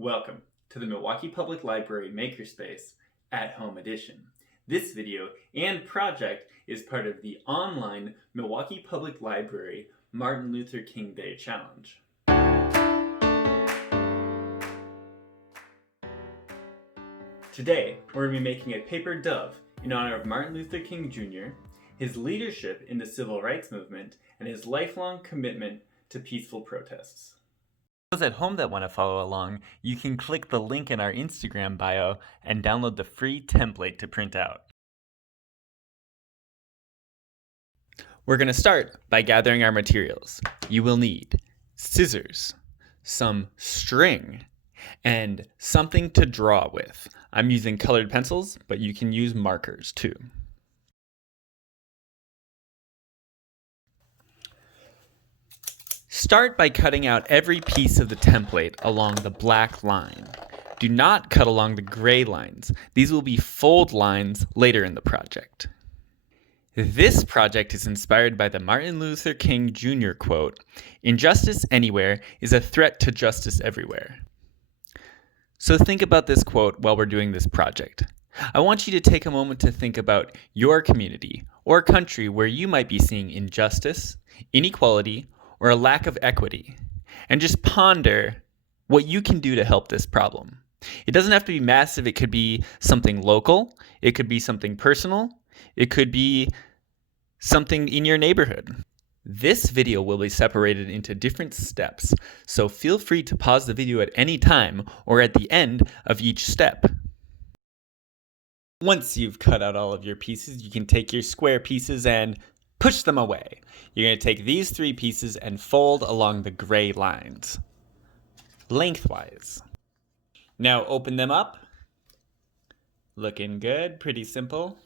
Welcome to the Milwaukee Public Library Makerspace at Home Edition. This video and project is part of the online Milwaukee Public Library Martin Luther King Day Challenge. Today, we're going to be making a paper dove in honor of Martin Luther King Jr., his leadership in the civil rights movement, and his lifelong commitment to peaceful protests. For those at home that want to follow along, you can click the link in our Instagram bio and download the free template to print out. We're going to start by gathering our materials. You will need scissors, some string, and something to draw with. I'm using colored pencils, but you can use markers too. Start by cutting out every piece of the template along the black line. Do not cut along the gray lines. These will be fold lines later in the project. This project is inspired by the Martin Luther King Jr. quote, "Injustice anywhere is a threat to justice everywhere." So think about this quote while we're doing this project. I want you to take a moment to think about your community or country where you might be seeing injustice, inequality, or a lack of equity, and just ponder what you can do to help this problem. It doesn't have to be massive. It could be something local. It could be something personal. It could be something in your neighborhood. This video will be separated into different steps, so feel free to pause the video at any time or at the end of each step. Once you've cut out all of your pieces, you can take your square pieces and push them away. You're going to take these three pieces and fold along the gray lines, lengthwise. Now open them up. Looking good, pretty simple.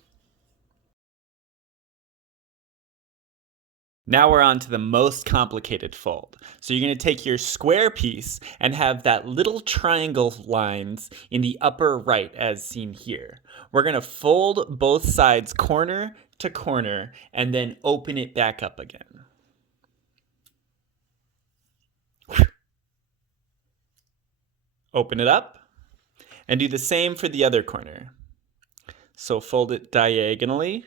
Now we're on to the most complicated fold. So you're going to take your square piece and have that little triangle lines in the upper right as seen here. We're going to fold both sides corner to corner and then open it back up again. Open it up and do the same for the other corner. So fold it diagonally.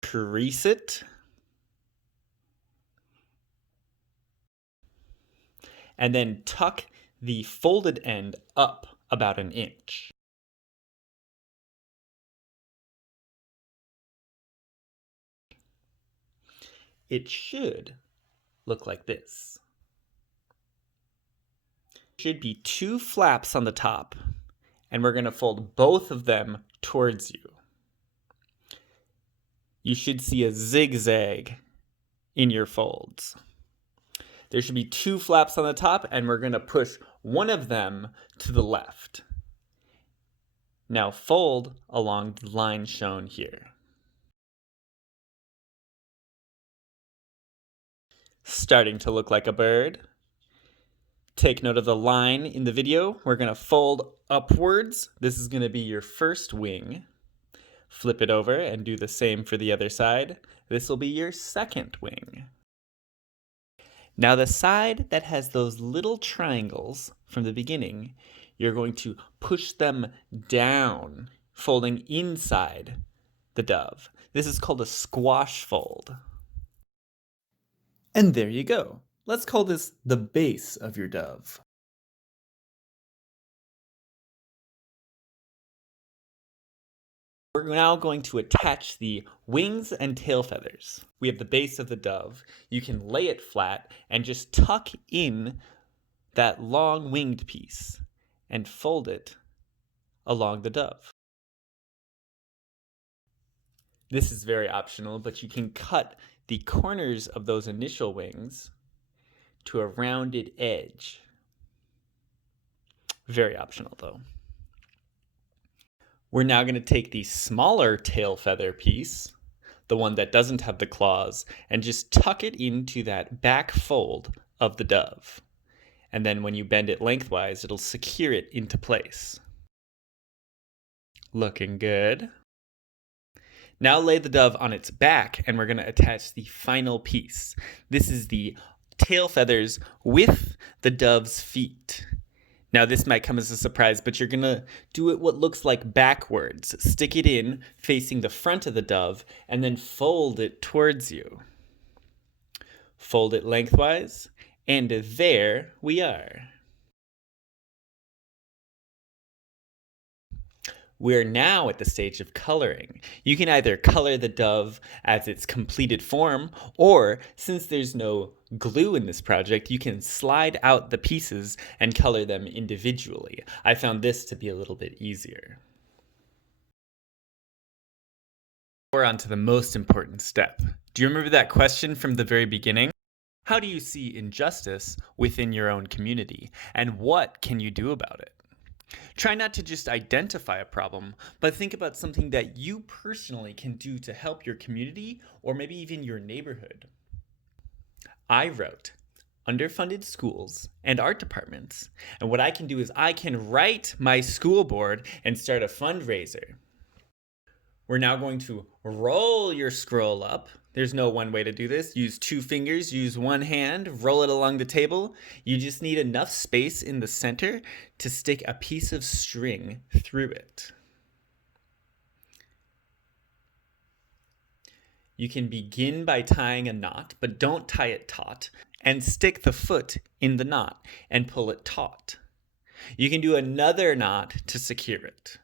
Crease it, and then tuck the folded end up about an inch. It should look like this. Should be two flaps on the top, and we're going to fold both of them towards you. You should see a zigzag in your folds. There should be two flaps on the top, and we're going to push one of them to the left. Now fold along the line shown here. Starting to look like a bird. Take note of the line in the video. We're going to fold upwards. This is going to be your first wing. Flip it over and do the same for the other side. This will be your second wing. Now the side that has those little triangles from the beginning, you're going to push them down, folding inside the dove. This is called a squash fold. And there you go. Let's call this the base of your dove. We're now going to attach the wings and tail feathers. We have the base of the dove. You can lay it flat and just tuck in that long winged piece and fold it along the dove. This is very optional, but you can cut the corners of those initial wings to a rounded edge. Very optional though. We're now going to take the smaller tail feather piece, the one that doesn't have the claws, and just tuck it into that back fold of the dove. And then when you bend it lengthwise, it'll secure it into place. Looking good. Now lay the dove on its back, and we're going to attach the final piece. This is the tail feathers with the dove's feet. Now this might come as a surprise, but you're gonna do it what looks like backwards. Stick it in facing the front of the dove and then fold it towards you. Fold it lengthwise, and there we are. We're now at the stage of coloring. You can either color the dove as its completed form, or since there's no glue in this project, you can slide out the pieces and color them individually. I found this to be a little bit easier. We're on to the most important step. Do you remember that question from the very beginning? How do you see injustice within your own community, and what can you do about it? Try not to just identify a problem, but think about something that you personally can do to help your community or maybe even your neighborhood. I wrote underfunded schools and art departments, and what I can do is I can write my school board and start a fundraiser. We're now going to roll your scroll up. There's no one way to do this. Use 2 fingers, use 1 hand, roll it along the table. You just need enough space in the center to stick a piece of string through it. You can begin by tying a knot, but don't tie it taut, and stick the foot in the knot and pull it taut. You can do another knot to secure it.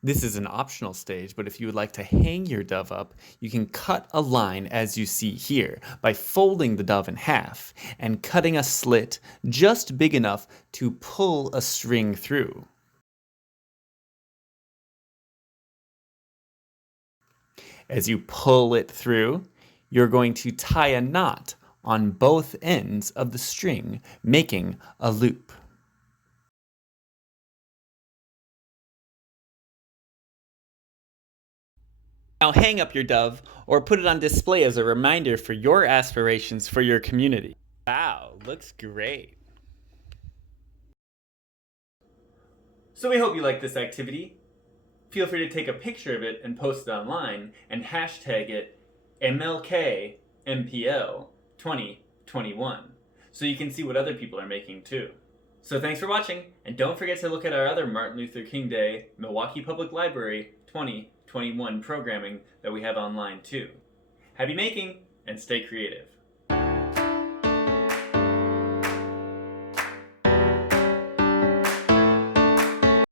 This is an optional stage, but if you would like to hang your dove up, you can cut a line as you see here by folding the dove in half and cutting a slit just big enough to pull a string through. As you pull it through, you're going to tie a knot on both ends of the string, making a loop. Now hang up your dove or put it on display as a reminder for your aspirations for your community. Wow, looks great. So we hope you liked this activity. Feel free to take a picture of it and post it online and hashtag it MLK MPL 2021 so you can see what other people are making too. So thanks for watching, and don't forget to look at our other Martin Luther King Day Milwaukee Public Library 2021 programming that we have online too. Happy making, and stay creative.